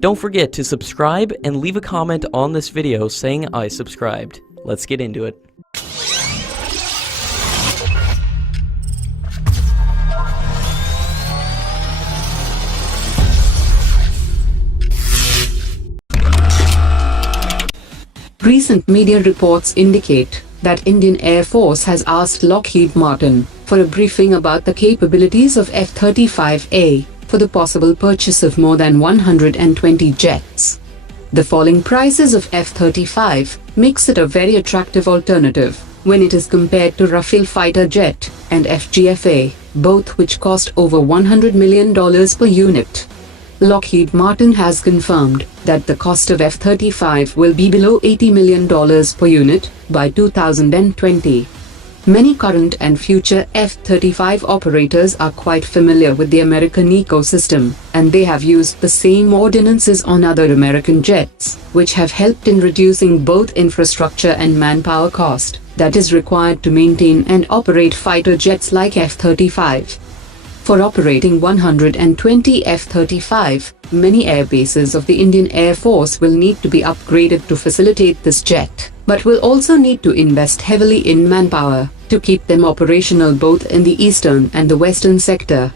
Don't forget to subscribe and leave a comment on this video saying I subscribed. Let's get into it. Recent media reports indicate that Indian Air Force has asked Lockheed Martin for a briefing about the capabilities of F-35A for the possible purchase of more than 120 jets. The falling prices of F-35 makes it a very attractive alternative when it is compared to Rafale fighter jet and FGFA, both which cost over $100 million per unit. Lockheed Martin has confirmed that the cost of F-35 will be below $80 million per unit by 2020. Many current and future F-35 operators are quite familiar with the American ecosystem, and they have used the same ordinances on other American jets, which have helped in reducing both infrastructure and manpower cost that is required to maintain and operate fighter jets like F-35. For operating 120 F-35, many air bases of the Indian Air Force will need to be upgraded to facilitate this jet, but will also need to invest heavily in manpower to keep them operational both in the eastern and the western sector.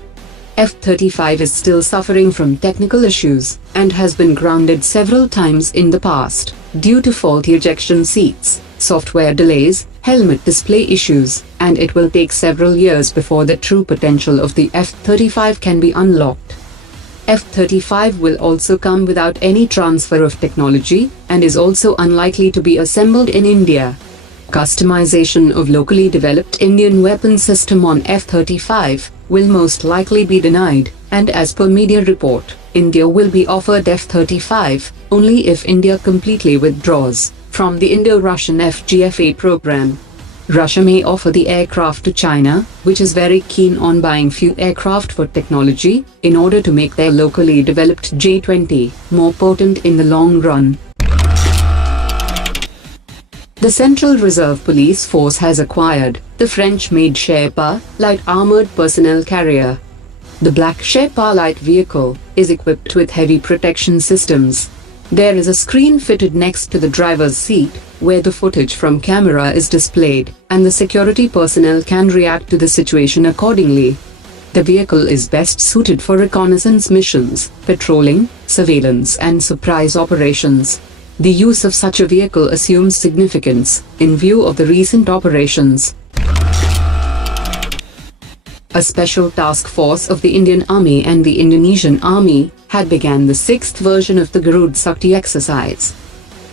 F-35 is still suffering from technical issues and has been grounded several times in the past due to faulty ejection seats, software delays, helmet display issues, and it will take several years before the true potential of the F-35 can be unlocked. F-35 will also come without any transfer of technology and is also unlikely to be assembled in India. Customization of locally developed Indian weapon system on F-35 will most likely be denied, and as per media report, India will be offered F-35 only if India completely withdraws from the Indo-Russian FGFA program. Russia may offer the aircraft to China, which is very keen on buying few aircraft for technology in order to make their locally developed J-20 more potent in the long run. The Central Reserve Police Force has acquired the French-made Sherpa Light Armoured Personnel Carrier. The black Sherpa Light vehicle is equipped with heavy protection systems. There is a screen fitted next to the driver's seat, where the footage from camera is displayed, and the security personnel can react to the situation accordingly. The vehicle is best suited for reconnaissance missions, patrolling, surveillance and surprise operations. The use of such a vehicle assumes significance in view of the recent operations. A special task force of the Indian Army and the Indonesian Army had begun the 6th version of the Garud Sakti exercise.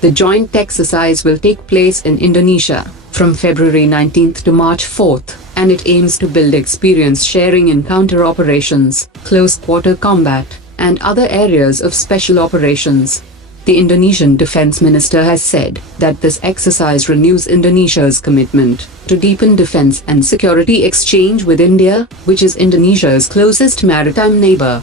The joint exercise will take place in Indonesia from February 19th to March 4th, and it aims to build experience sharing in counter operations, close quarter combat, and other areas of special operations. The Indonesian Defense Minister has said that this exercise renews Indonesia's commitment to deepen defense and security exchange with India, which is Indonesia's closest maritime neighbor.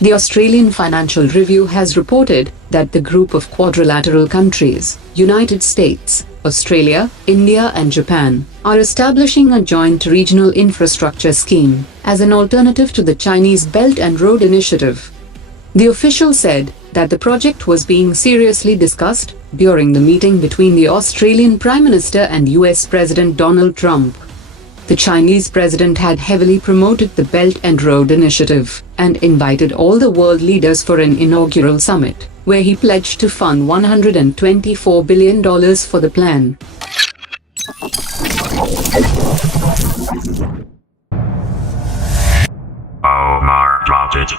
The Australian Financial Review has reported that the group of quadrilateral countries, United States, Australia, India and Japan, are establishing a joint regional infrastructure scheme as an alternative to the Chinese Belt and Road Initiative. The official said that the project was being seriously discussed during the meeting between the Australian Prime Minister and US President Donald Trump. The Chinese president had heavily promoted the Belt and Road Initiative and invited all the world leaders for an inaugural summit, where he pledged to fund $124 billion for the plan. Omar dropped it.